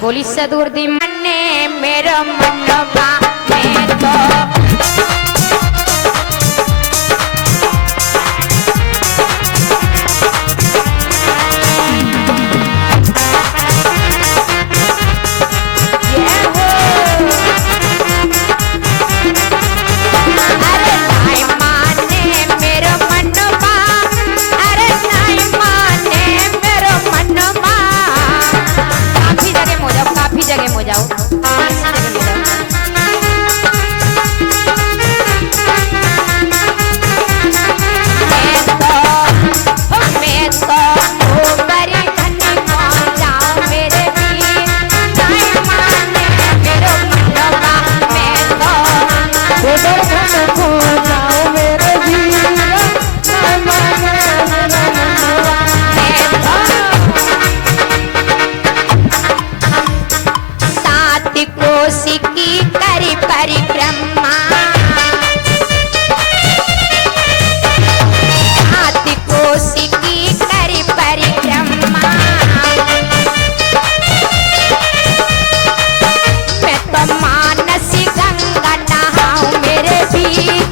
बोली सदूर दी मन्ने मेरा मनवा में तो खो जाओ मेरे वीरा मैं मांगे मेरा मनवा। सात कोस की करी परिक्रमा, सात कोस की करी परिक्रमा, मैं तो मानसी गंगा नहाऊं मेरे वीर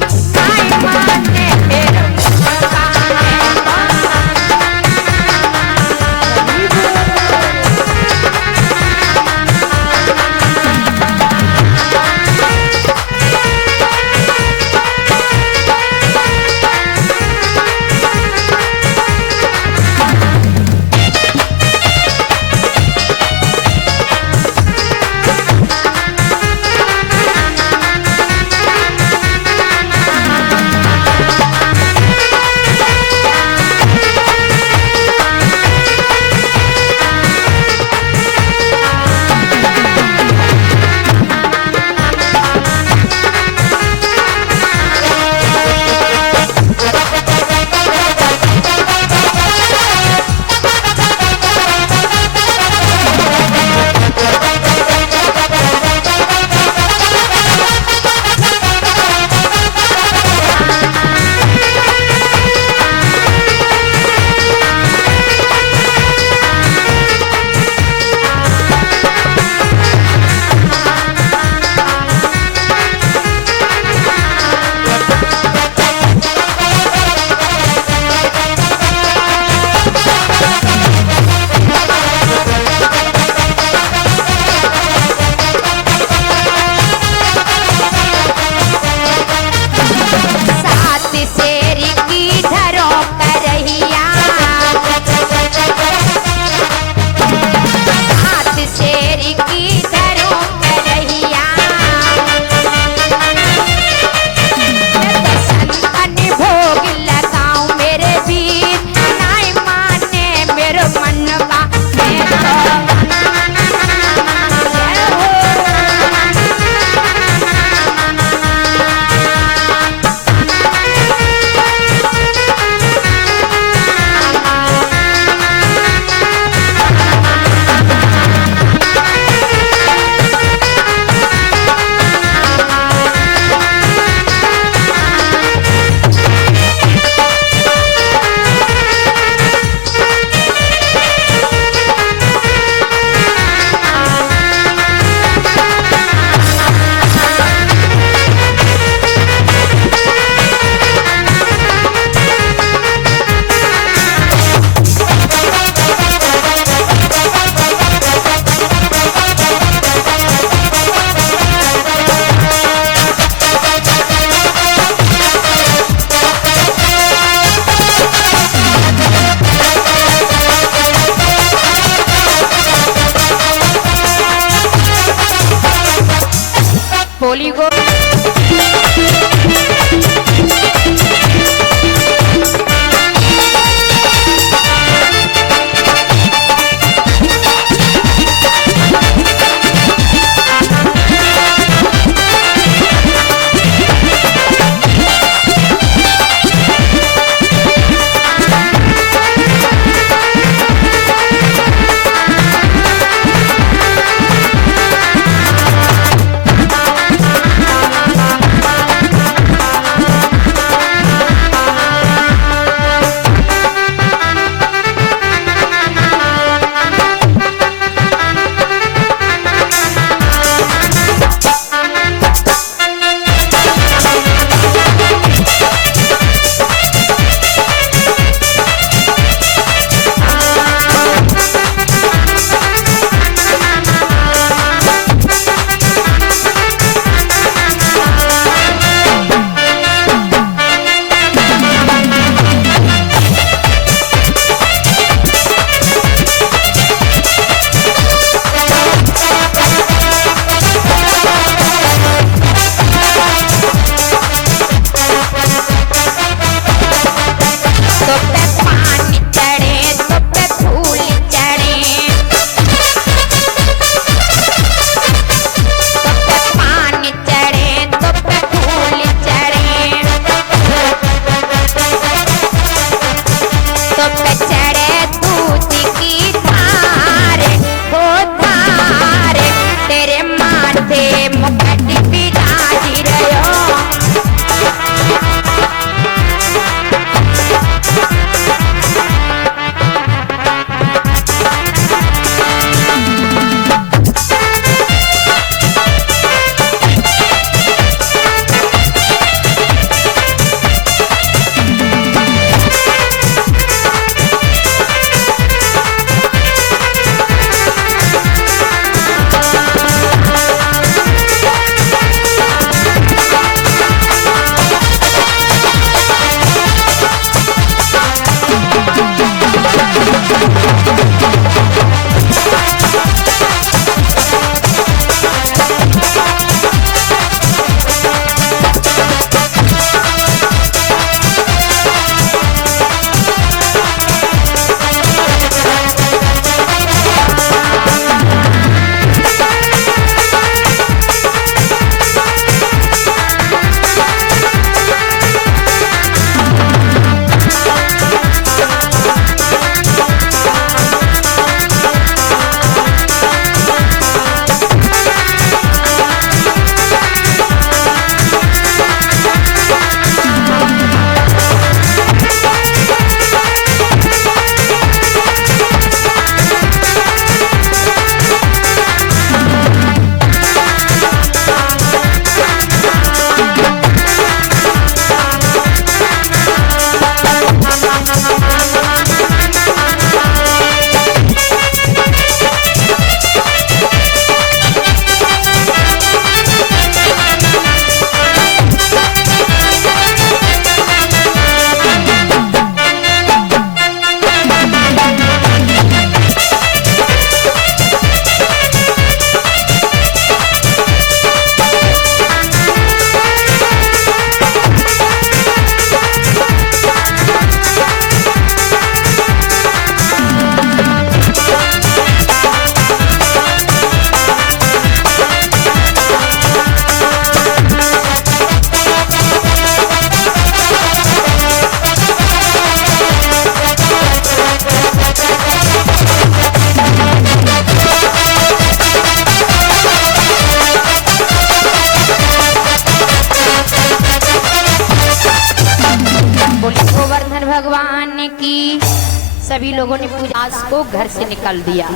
सभी लोगों ने पूजा को घर से निकाल दिया।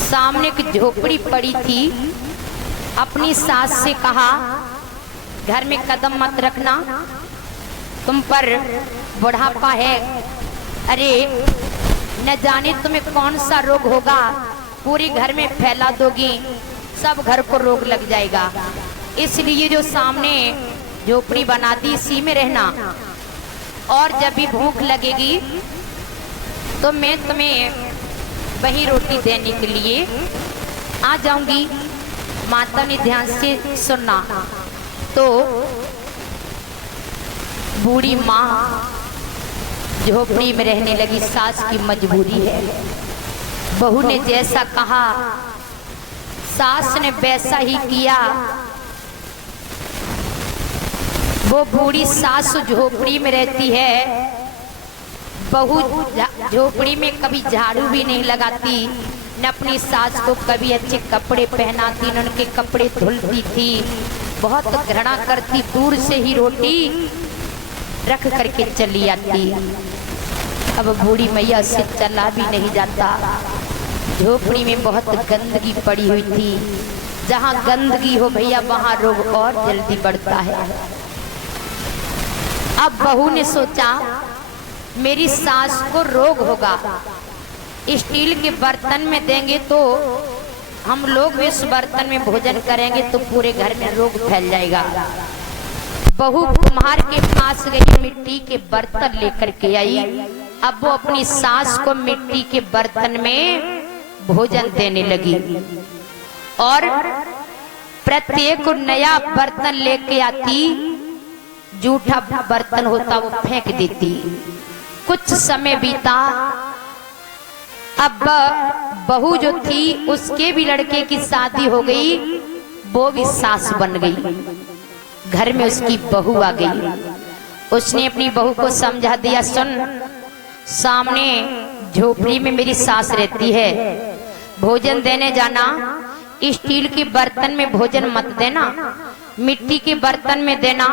सामने एक झोपड़ी पड़ी थी। अपनी सास से कहा, घर में कदम मत रखना, तुम पर बुढ़ापा है, अरे न जाने तुम्हें कौन सा रोग होगा, पूरे घर में फैला दोगी, सब घर को रोग लग जाएगा। इसलिए जो सामने झोपड़ी बना दी, इसी में रहना, और जब भी भूख लगेगी तो मैं तुम्हें वही रोटी देने के लिए आ जाऊंगी। माता ने ध्यान से सुनना तो बूढ़ी माँ झोपड़ी में रहने लगी। सास की मजबूरी है। बहू ने जैसा कहा सास ने वैसा ही किया। वो बूढ़ी सास झोपड़ी में रहती है। बहू झोपड़ी में कभी झाड़ू भी नहीं लगाती, न अपनी सास को कभी अच्छे कपड़े पहनाती, न उनके कपड़े धुलती थी। बहुत घृणा करती, दूर से ही रोटी रख करके चली आती। अब बूढ़ी मैया से चला भी नहीं जाता। झोपड़ी में बहुत गंदगी पड़ी हुई थी। जहाँ गंदगी हो भैया वहाँ रोग और जल्दी बढ़ता है। अब बहू ने सोचा मेरी सास को रोग होगा, स्टील के बर्तन में देंगे तो हम लोग भी उस बर्तन में भोजन करेंगे तो पूरे घर में रोग फैल जाएगा। बहू कुम्हार के पास गई, मिट्टी के बर्तन लेकर के आई। अब वो अपनी सास को मिट्टी के बर्तन में भोजन देने लगी और प्रत्येक नया बर्तन लेके आती, जूठा बर्तन होता वो फेंक देती। कुछ समय बीता। अब बहू जो थी उसके भी लड़के की शादी हो गई, वो भी सास बन गई। घर में उसकी बहू आ गई। उसने अपनी बहू को समझा दिया, सुन सामने झोपड़ी में मेरी सास रहती है, भोजन देने जाना, स्टील के बर्तन में भोजन मत देना, मिट्टी के बर्तन में देना,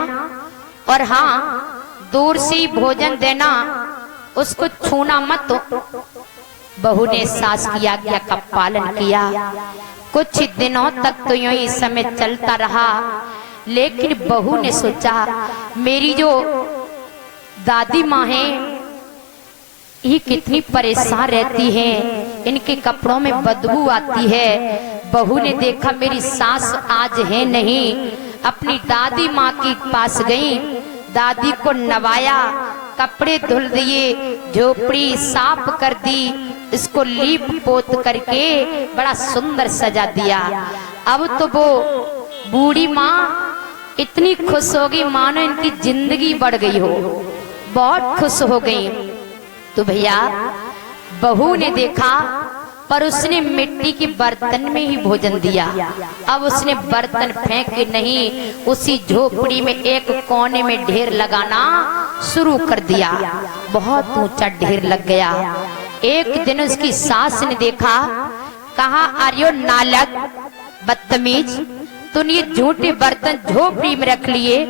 और हाँ दूर से भोजन देना, उसको छूना मत। बहू ने सास की आज्ञा का पालन किया। कुछ दिनों तक तो यूं ही समय चलता रहा, लेकिन बहू ने सोचा मेरी जो दादी माँ है ये कितनी परेशान रहती हैं, इनके कपड़ों में बदबू आती है। बहू ने देखा मेरी सास आज है नहीं, अपनी दादी माँ के पास गई, दादी को नवाया, कपड़े धुल दिए, झोपड़ी साफ कर दी, इसको लीप पोत करके बड़ा सुंदर सजा दिया। अब तो वो बूढ़ी माँ इतनी खुश हो गई मानो इनकी जिंदगी बढ़ गई हो, बहुत खुश हो गई। तो भैया बहू ने देखा पर उसने मिट्टी के बर्तन में ही भोजन दिया। अब उसने बर्तन फेंक के नहीं, उसी झोपड़ी में एक कोने में ढेर लगाना शुरू कर दिया। बहुत ऊंचा ढेर लग गया। एक दिन उसकी सास ने देखा, कहा अरे नालक बदतमीज, तूने ये झूठे बर्तन झोपड़ी में रख लिए,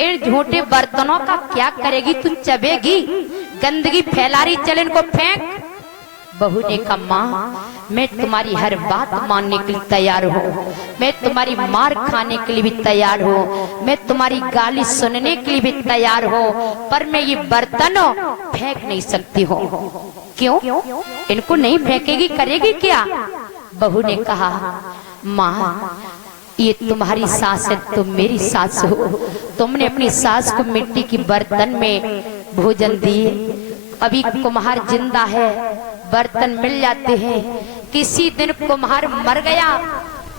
इन झूठे बर्तनों का क्या करेगी, तू चबेगी, गंदगी फैला रही, चल इनको फेंक। बहू ने कहा माँ मैं तुम्हारी हर बात मानने के लिए तैयार हूँ, मैं तुम्हारी मार खाने के लिए भी तैयार हूँ, मैं तुम्हारी गाली सुनने के लिए भी तैयार हूँ, पर मैं ये बर्तन फेंक नहीं सकती हूँ। क्यों? इनको नहीं फेंकेगी, करेगी क्या? बहू ने कहा माँ ये तुम्हारी सास है, तुम मेरी सास हो, तुमने अपनी सास को मिट्टी की बर्तन में भोजन दिए, अभी कुम्हार जिंदा है, बर्तन मिल जाते हैं, किसी दिन कुम्हार मर गया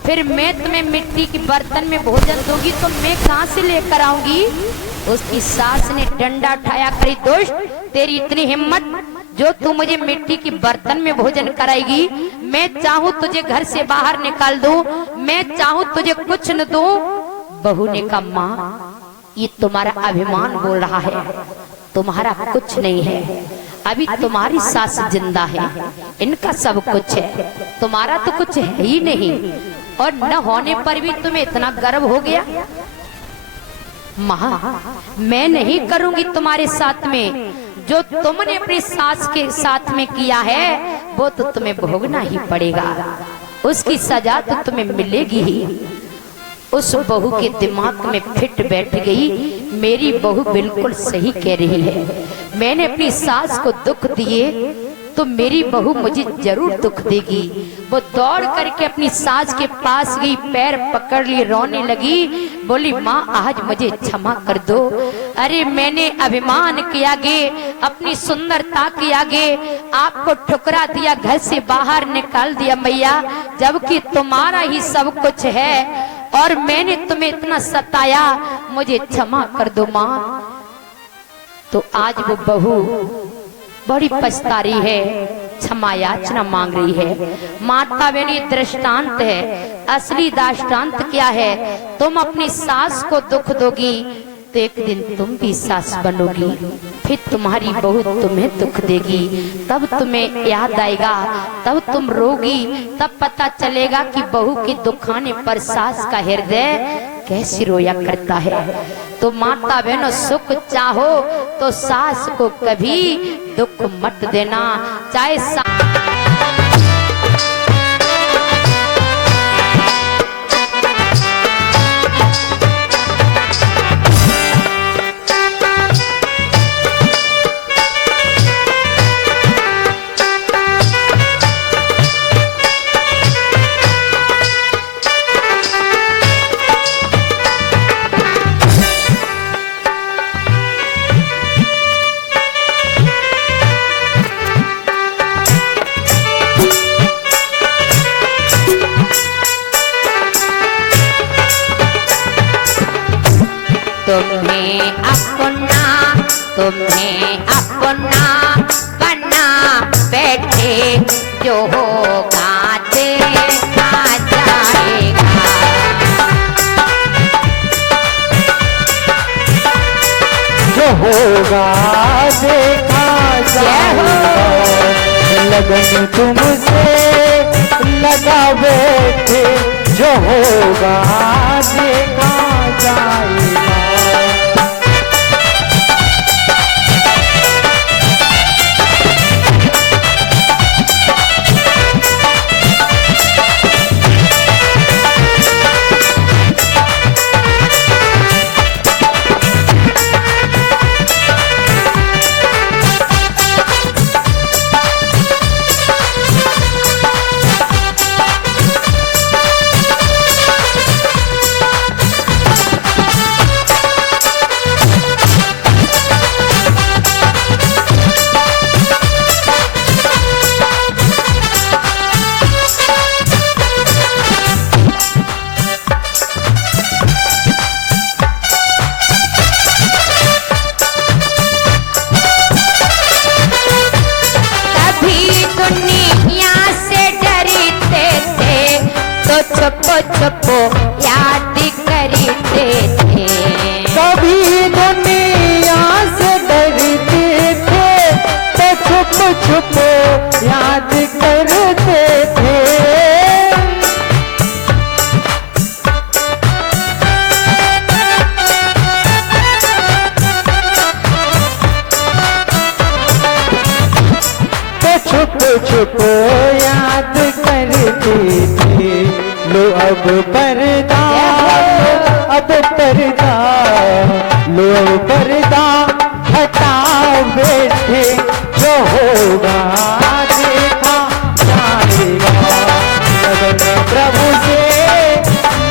फिर मैं तुम्हें मिट्टी के बर्तन में भोजन दूंगी तो मैं कहां से लेकर आऊंगी। उसकी सास ने डंडा उठाया, करी दोस्त तेरी इतनी हिम्मत जो तू मुझे मिट्टी की बर्तन में भोजन कराएगी, मैं चाहूं तुझे घर से बाहर निकाल दूं, मैं चाहूं तुझे कुछ न दूं। बहू ने कहा माँ ये तुम्हारा अभिमान बोल रहा है, तुम्हारा कुछ नहीं है, अभी तुम्हारी सास जिंदा है, इनका सब कुछ है, तुम्हारा तो कुछ है ही नहीं, और न होने पर भी तुम्हें इतना गर्व हो गया। माँ मैं नहीं करूंगी तुम्हारे साथ में, जो तुमने अपनी सास के साथ में किया है वो तो तुम्हें भोगना ही पड़ेगा, उसकी सजा तो तुम्हें मिलेगी ही। उस बहू के दिमाग में फिट बैठ गई, मेरी बहू बिल्कुल सही कह रही है, मैंने अपनी सास को दुख दिए तो मेरी बहू मुझे जरूर दुख देगी। वो दौड़ करके अपनी सास के पास गई, पैर पकड़ ली, रोने लगी, बोली माँ आज मुझे क्षमा कर दो। अरे मैंने अभिमान के आगे, अपनी सुंदरता के आगे आपको ठुकरा दिया, घर से बाहर निकाल दिया मैया, जबकि तुम्हारा ही सब कुछ है और मैंने तुम्हें इतना सताया, मुझे क्षमा कर दो माँ। तो आज वो बहू बड़ी पछता रही है, क्षमा याचना मांग रही है। माता बहनी दृष्टांत है, असली दृष्टांत क्या है? तुम अपनी सास को दुख दोगी तो एक दिन तुम भी सास बनोगी, फिर तुम्हारी बहू तुम्हें दुख देगी, तब तुम्हें याद आएगा, तब तुम रोगी, तब पता चलेगा कि बहू के दुखाने पर सास का हृदय कैसे रोया करता है। तो माता बहनों सुख चाहो तो सास को कभी दुख मत देना, चाहे तुम्हें अपना बना बैठे, जो होगा देखा जाएगा। जो होगा देखा जाएगा, लगन तुमसे लगा बैठे, जो होगा देखा जाएगा। छुपो याद करते थे, कभी दुनिया से डरते थे तो छुप छुप याद करते थे। तो छुप छुप याद करते थे। लो अब पर्दा, अब पर्दा, लो पर्दा हटा बैठे, जो होगा देखा जाएगा। लगन प्रभु से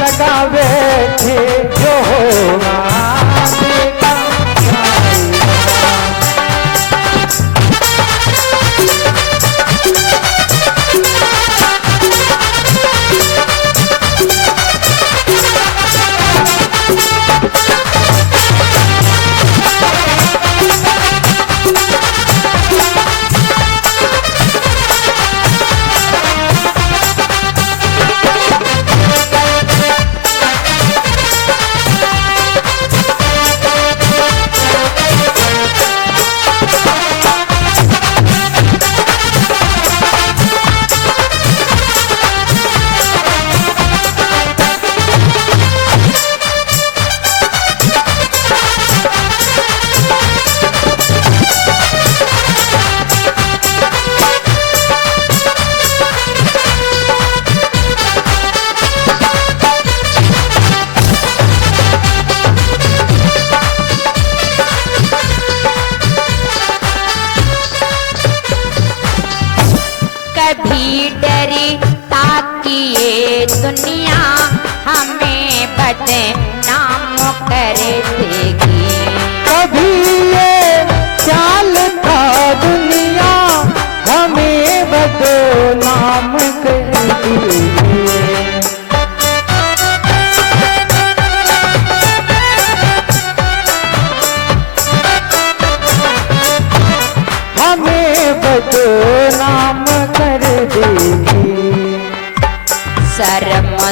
लगा बैठे, जो होगा देखा जाएगा।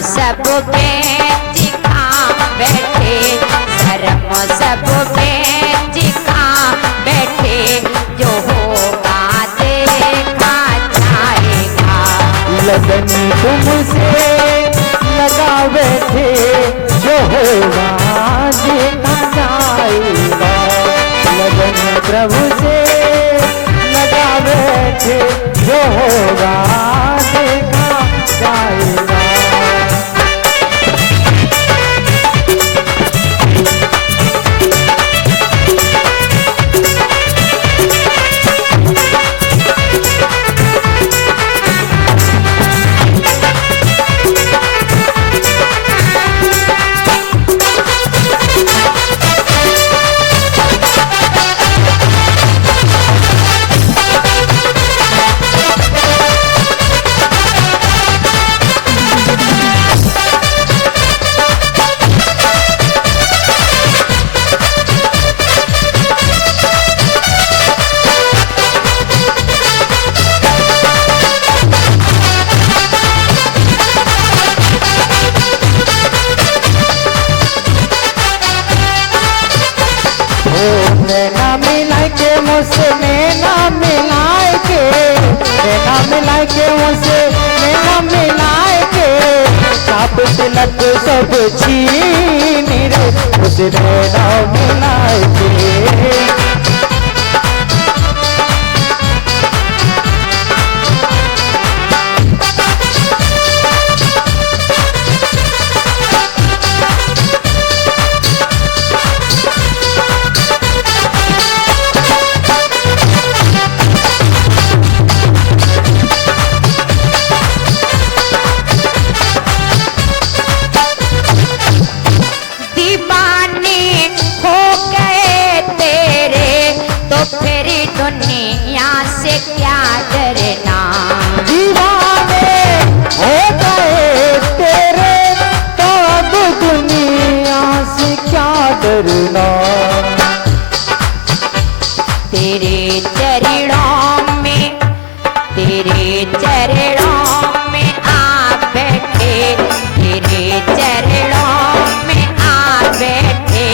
सब बेच खा बैठे, धर्म सब बेच खा बैठे, जो होगा देखा जाएगा। लगन तुमसे लगा बैठे, जो होगा देखा जाएगा। लगन प्रभु से लगा बैठे, जो होगा देखा जाएगा। नैना मिला के मुझसे, नैना मिला के, नैना मिला के मुझसे, नैना मिला के, साप तिलक सब छीन रे, उस नैना मिला के। दुनिया से क्या डरना, दीवाने हो गए तेरे, तो अब दुनिया से क्या डरना। तेरे चरणों में, तेरे चरणों में आ बैठे, तेरे चरणों में आ बैठे,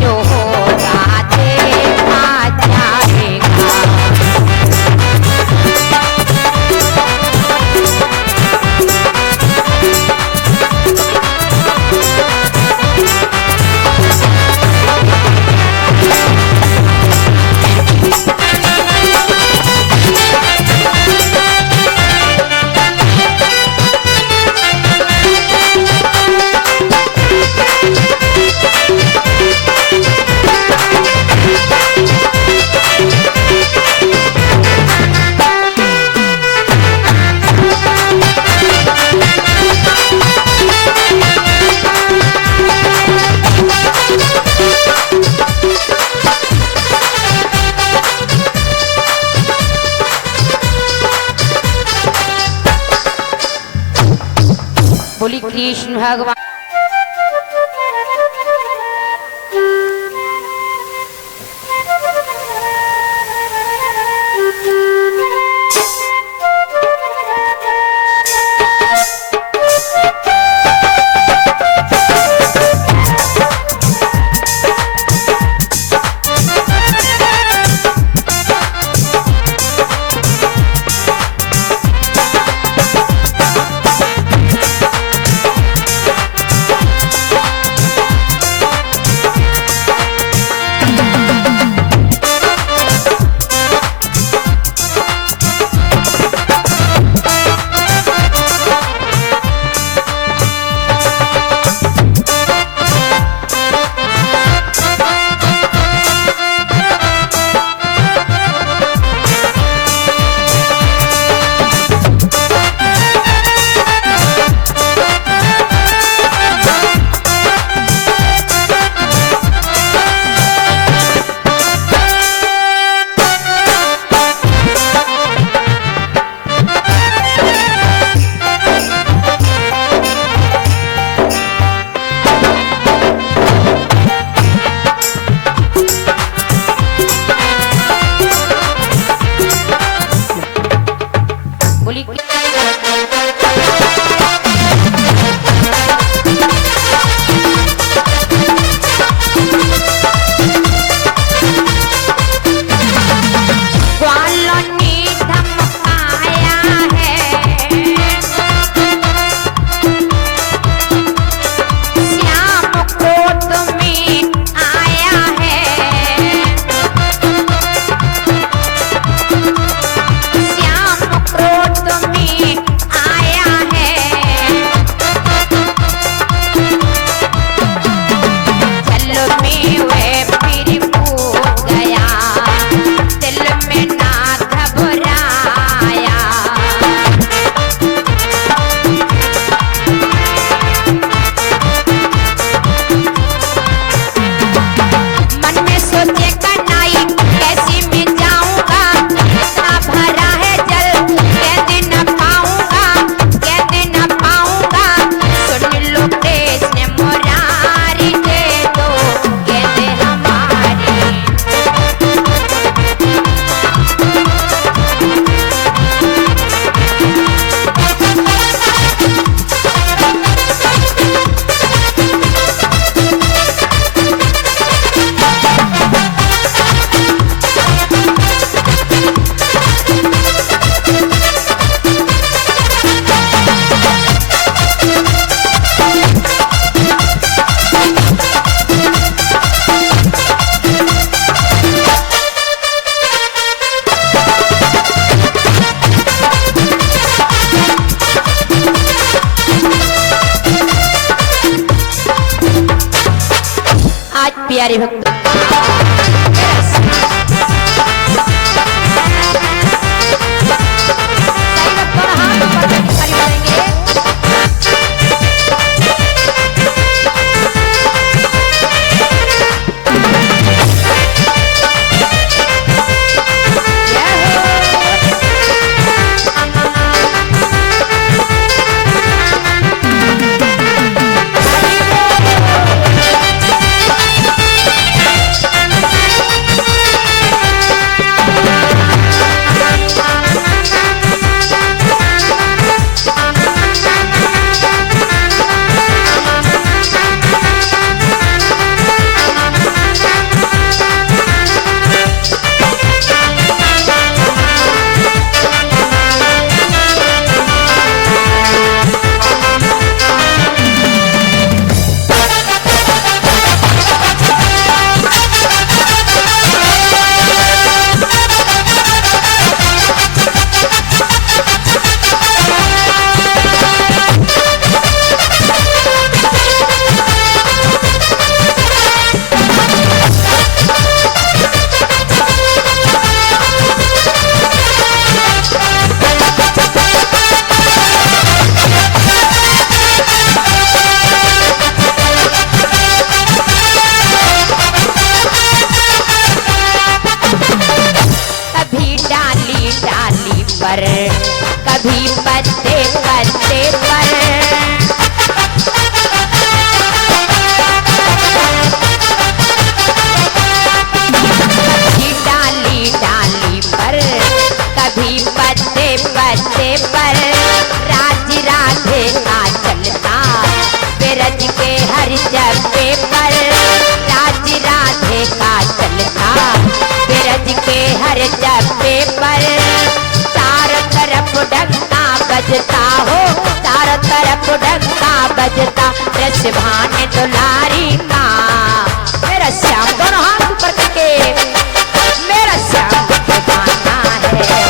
जो होगा देखा जाएगा। बोली कृष्ण भगवान। प्यारे भक्त पर कभी पत्ते पत्ते पर कभी डाली डाली पर कभी पत्ते पत्ते पर राज राधे का चलता बिरज के हर जगह पर राज राधे का चलता बिरज के हर जगह पर डंका बजता हो चारों तरफ डंका बजता रस भान दुलारी का मेरा श्याम दोनों हाथ ऊपर करके मेरा श्याम दीवाना है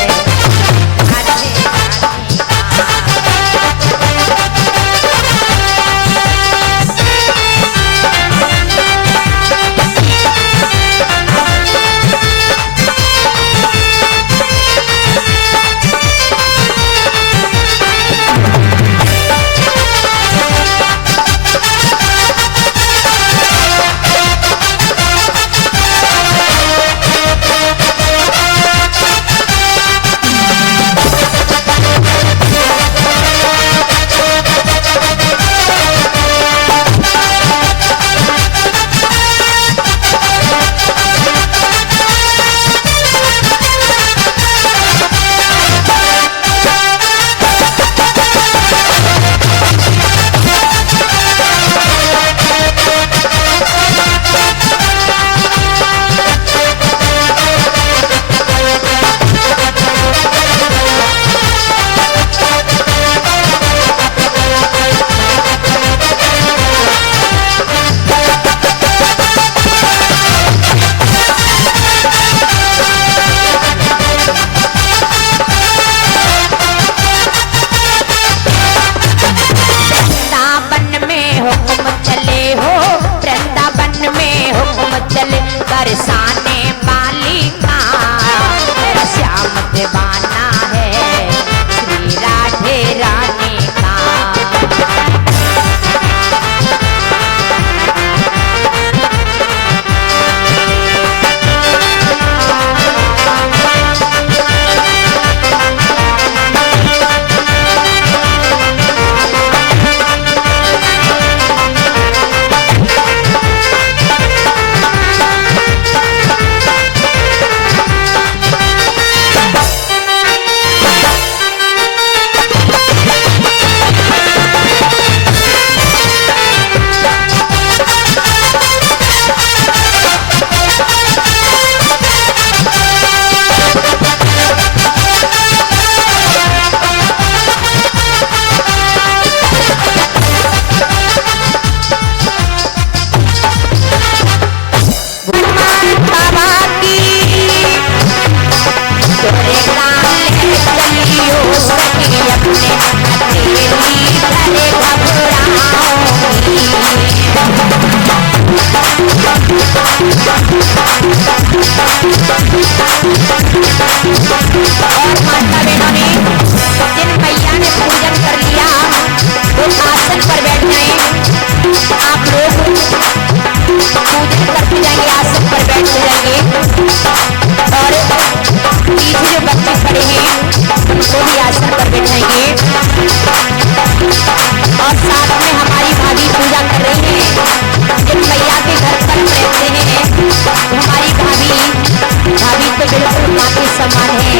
समान है,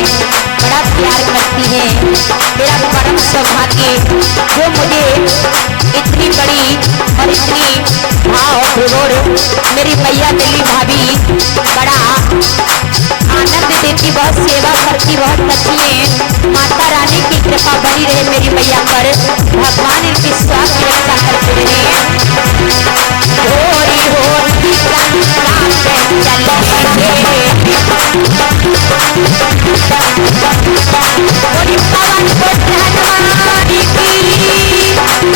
बड़ा प्यार करती है। मेरा परम सौभाग्य जो मुझे इतनी बड़ी और इतनी भाव विभोर मेरी मैया दिल्ली भाभी बड़ा आनंद देती, बहुत सेवा करती, बहुत अच्छी है। माता रानी की कृपा बनी रहे मेरी मैया पर, भगवान इनकी स्वास्थ्य रक्षा करते रहे। होरी होरी गंगा पे चलेंगे, होरी पवन को हनुमानी की,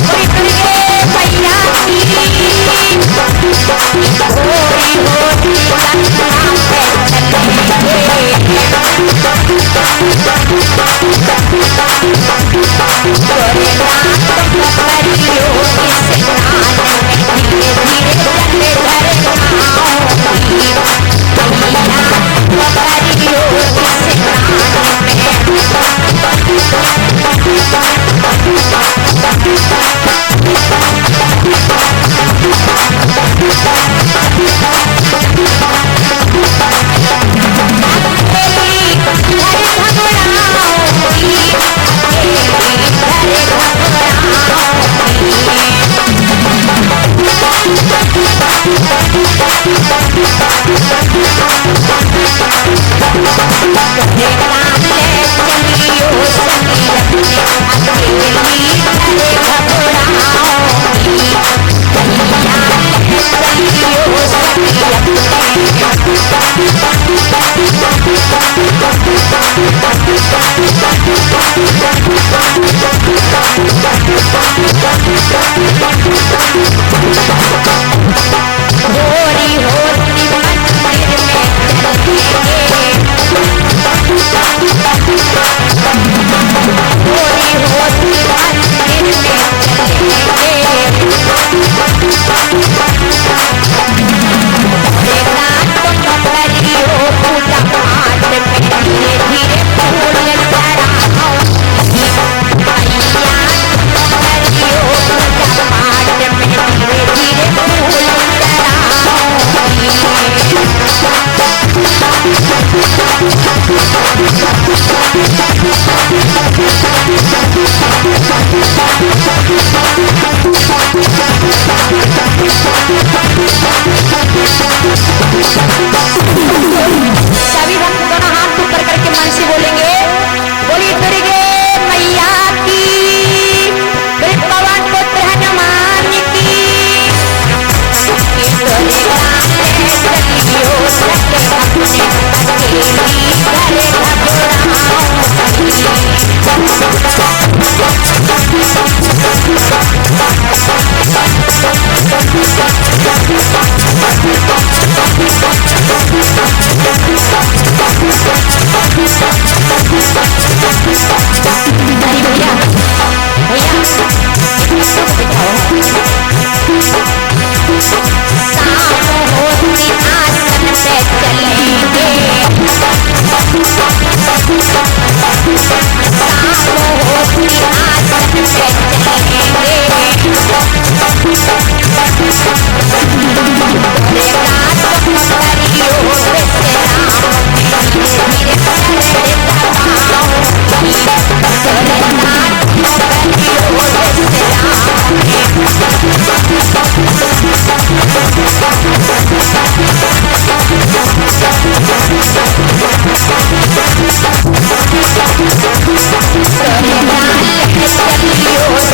होरी दुर्गे मैया की, होरी होरी गंगा पे चलेंगे। गोरे नाथ करियो इस नान में, धीरे धीरे चले धरे नाओगी, नाथ करियो इस नान सभी भक्त दोनों हाथ ऊपर करके मन से बोलेंगे, बोली दुर्गे मैया की, बोली पवन पुत्र हनुमान की, दुर्गा चलियो सके अपने अकेली करे चलियो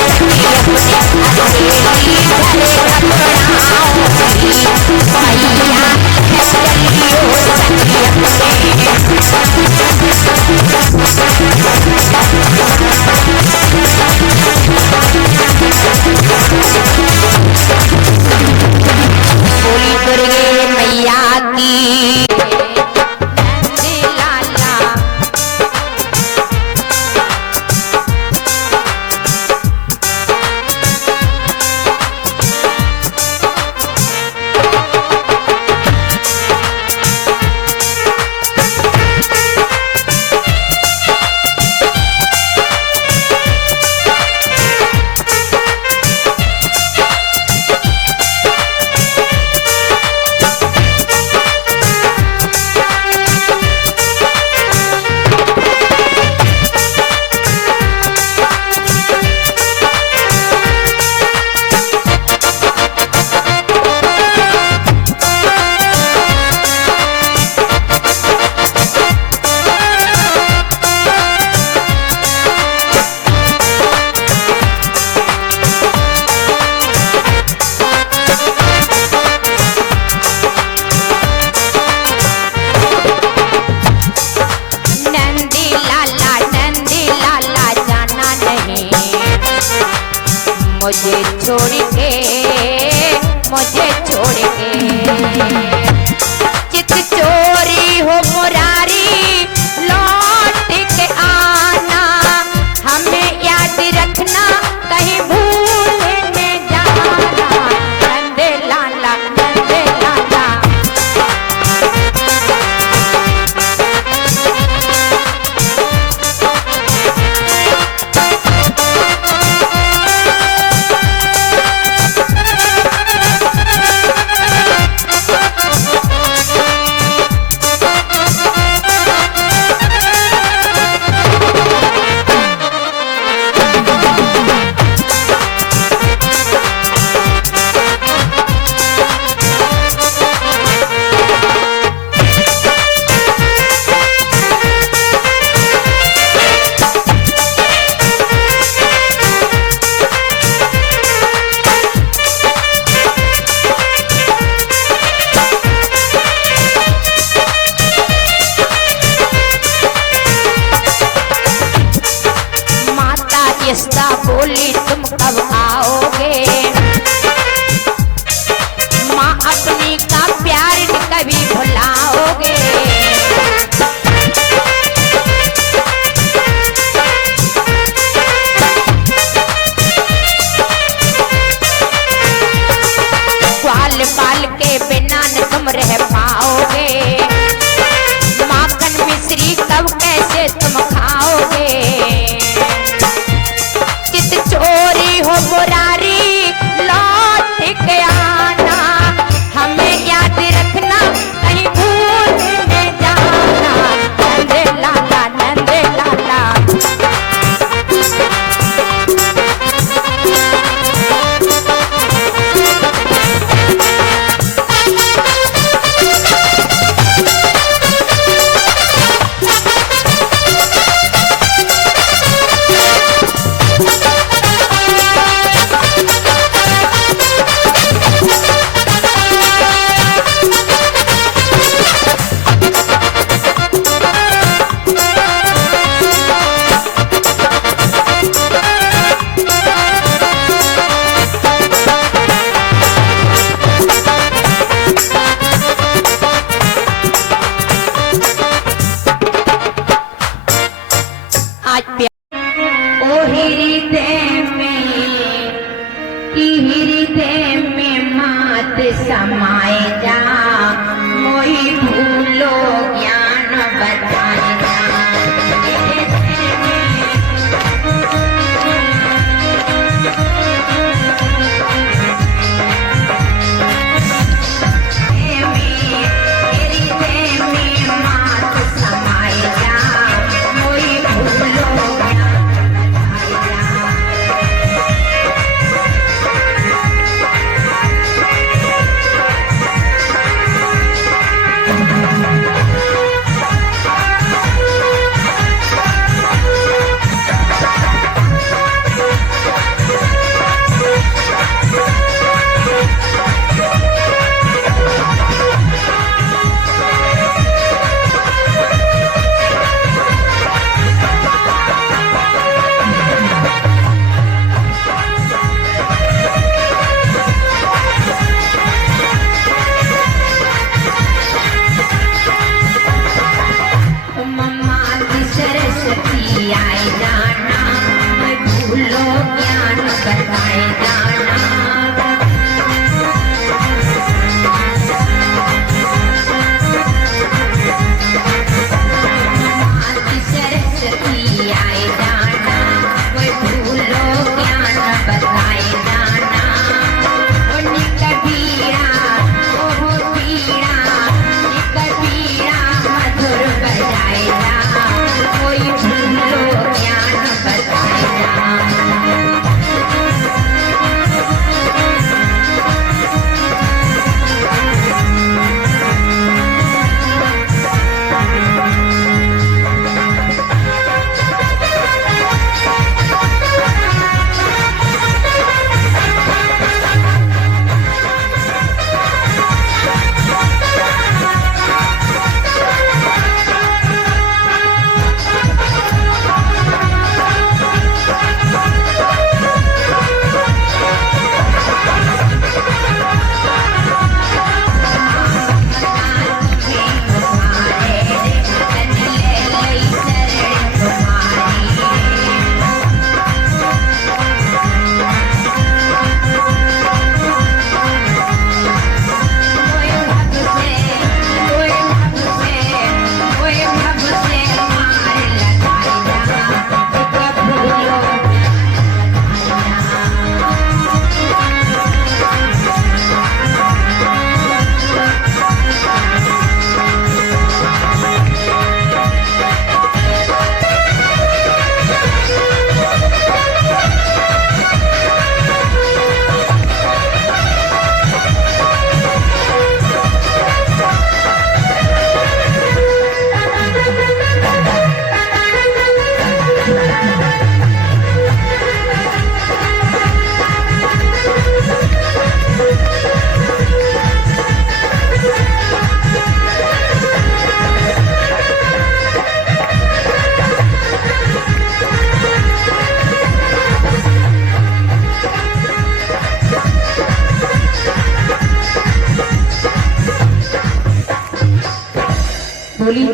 बोली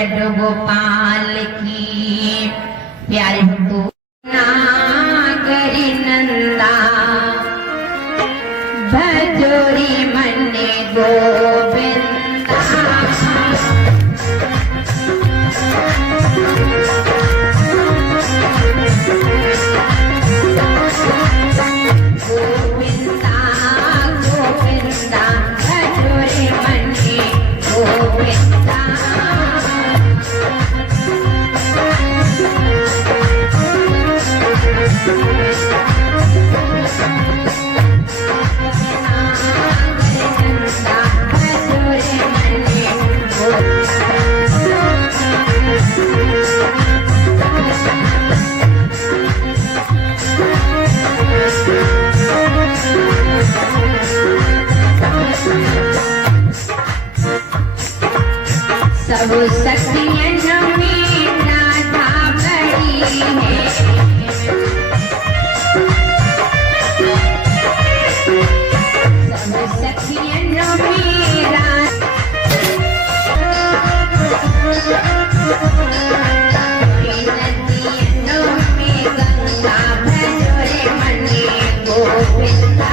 लड्डू गोपाल की। प्यारे भक्तों, नागरी नंदा भजोरी मन्ने गोविंदा। गोविंदा गोविंदा भजोरी मन्ने गोविंदा। सब शक्तियाँ में राधा बड़ी है। सब शक्तियाँ में राधा नदियों में गंगा भजोरे मन्ने गोविंदा।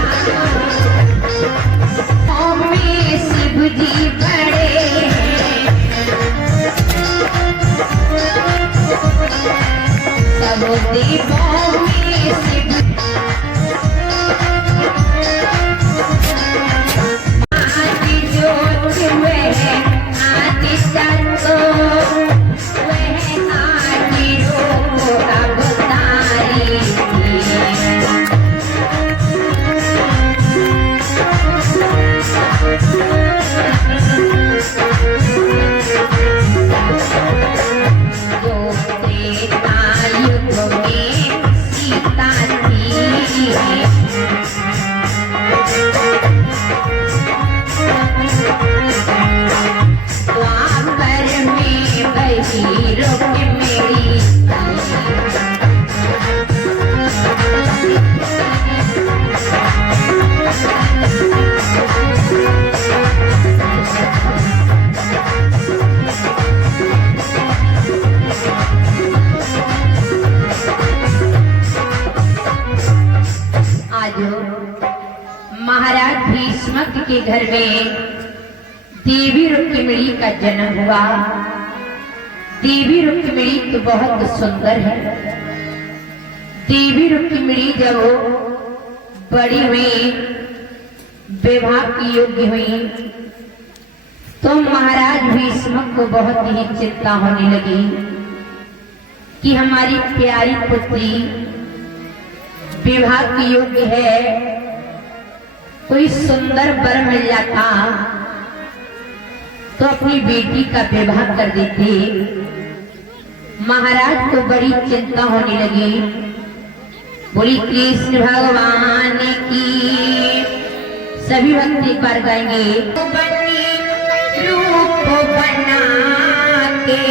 में शिव जी बड़े सब देवों में शिव। आदि ज्योत वह आदि तत्व वह आदि रूप अवतारी। महाराज भीष्मक के घर में देवी रुक्मिणी का जन्म हुआ। देवी रुक्मिणी तो बहुत सुंदर है। देवी रुक्मिणी जब बड़ी हुई, विवाह की योग्य हुई, तो महाराज भीष्मक को बहुत ही चिंता होने लगी कि हमारी प्यारी पुत्री विवाह की योग्य है, कोई सुंदर वर मिल जाता तो अपनी बेटी का विवाह कर देते। महाराज को बड़ी चिंता होने लगी। बोली कृष्ण भगवान की। सभी भक्ति पर गाएंगे। रूप बना के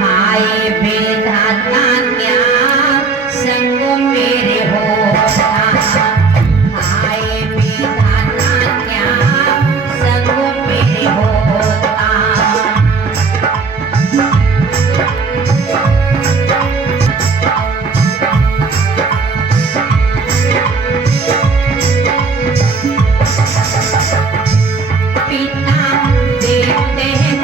हाय विधाता क्या संग मेरे होता। हाय विधाता क्या संग मेरे होता। पिता देते हैं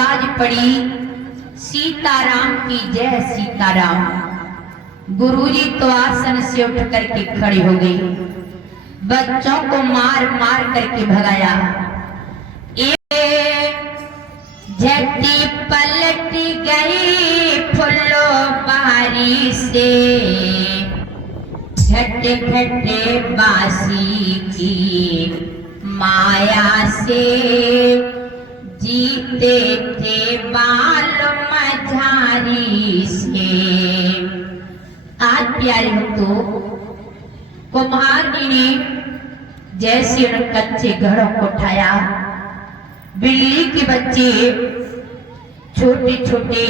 आवाज पड़ी, सीताराम की जय सीताराम। गुरुजी तो आसन से उठ करके खड़े हो गए, बच्चों को मार मार करके भगाया। झटी पलट गई फुल्लो बारी से, घटे घटे बासी की माया से, जीते थे बाल मझारी से। आज प्यारे भक्तों, कुम्हार जी ने जैसे उन कच्चे घरों को उठाया, बिल्ली के बच्चे छोटे छोटे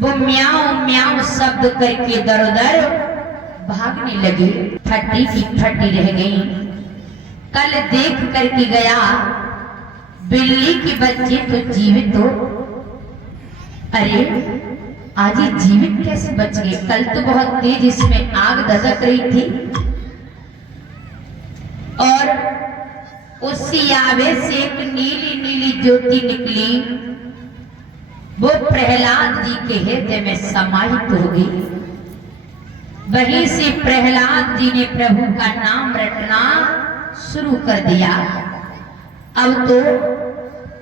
वो म्याऊ म्याऊ शब्द करके दर दर भागने लगे। फटी की फटी रह गई। कल देख करके गया, बिल्ली के बच्चे तो जीवित हो, अरे आज ये जीवित कैसे बच गए? कल तो बहुत तेज इसमें आग दहक रही थी और उसी आवे से एक नीली नीली ज्योति निकली, वो प्रहलाद जी के हृदय में समाहित हो गई। वहीं से प्रहलाद जी ने प्रभु का नाम रटना शुरू कर दिया। अब तो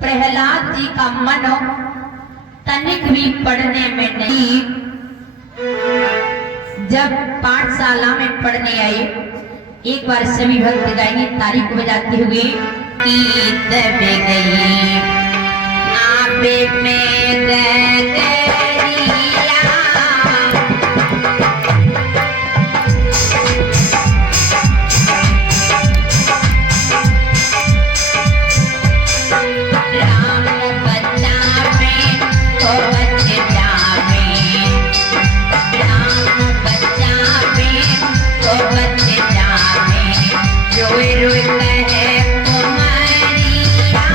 प्रहलाद जी का मन तनिक भी पढ़ने में नहीं। जब पाठशाला में पढ़ने आए, एक बार सभी भक्त गाएंगे ताली को बजाते हुए। गीत बे गई आपे में दरिया, राम बचावे तो बच जावे, राम बचावे तो बच जावे, रोए रोए कहे कुमारिया।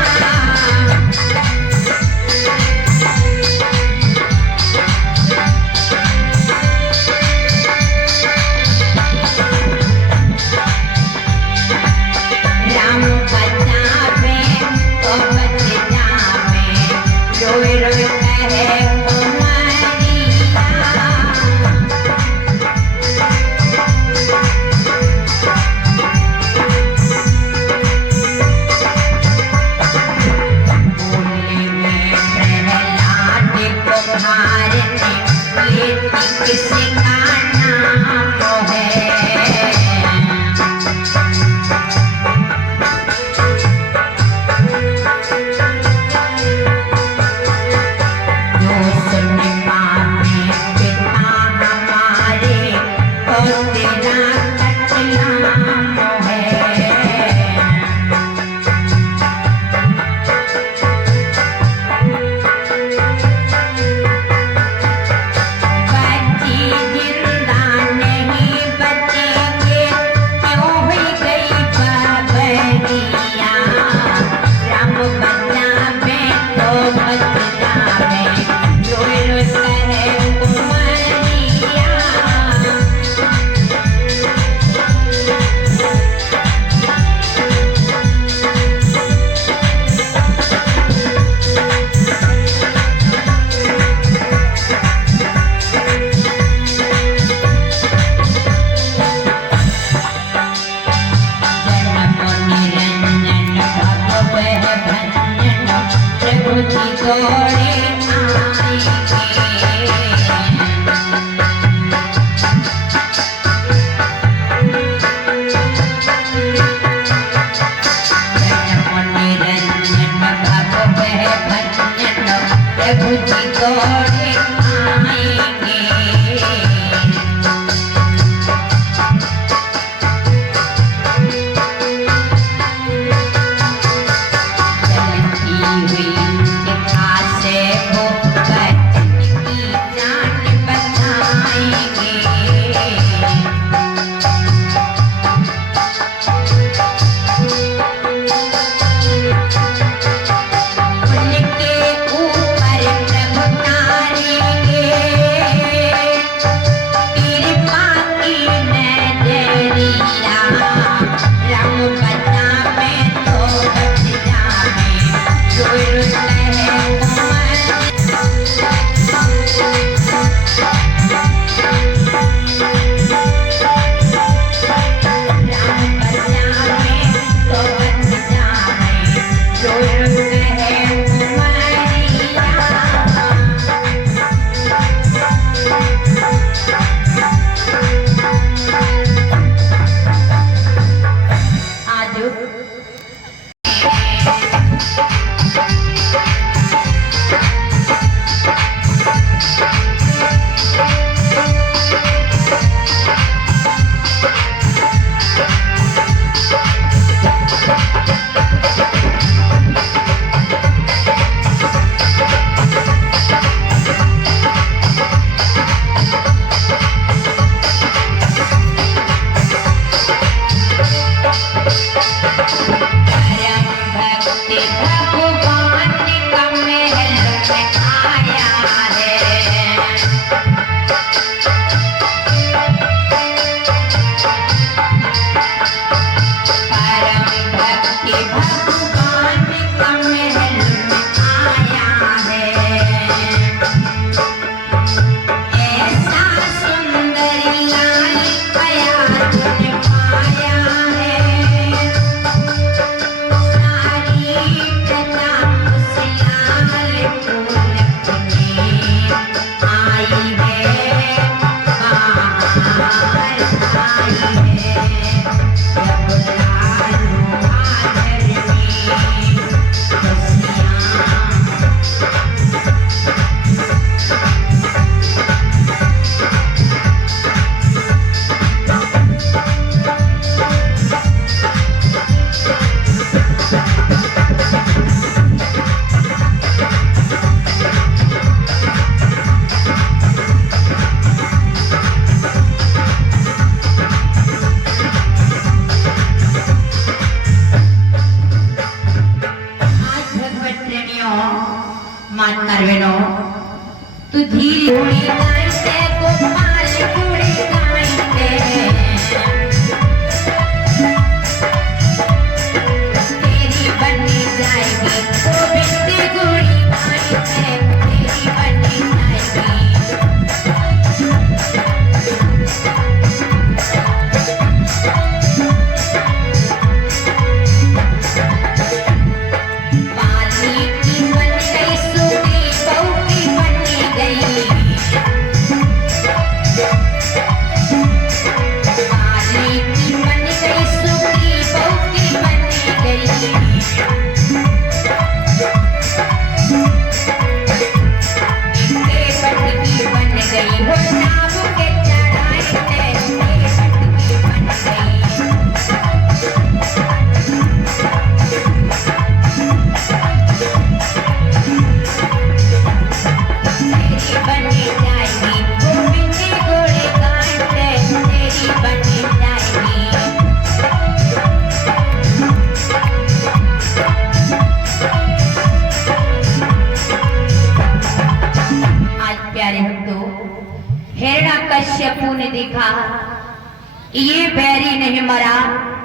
ये बैरी नहीं मरा,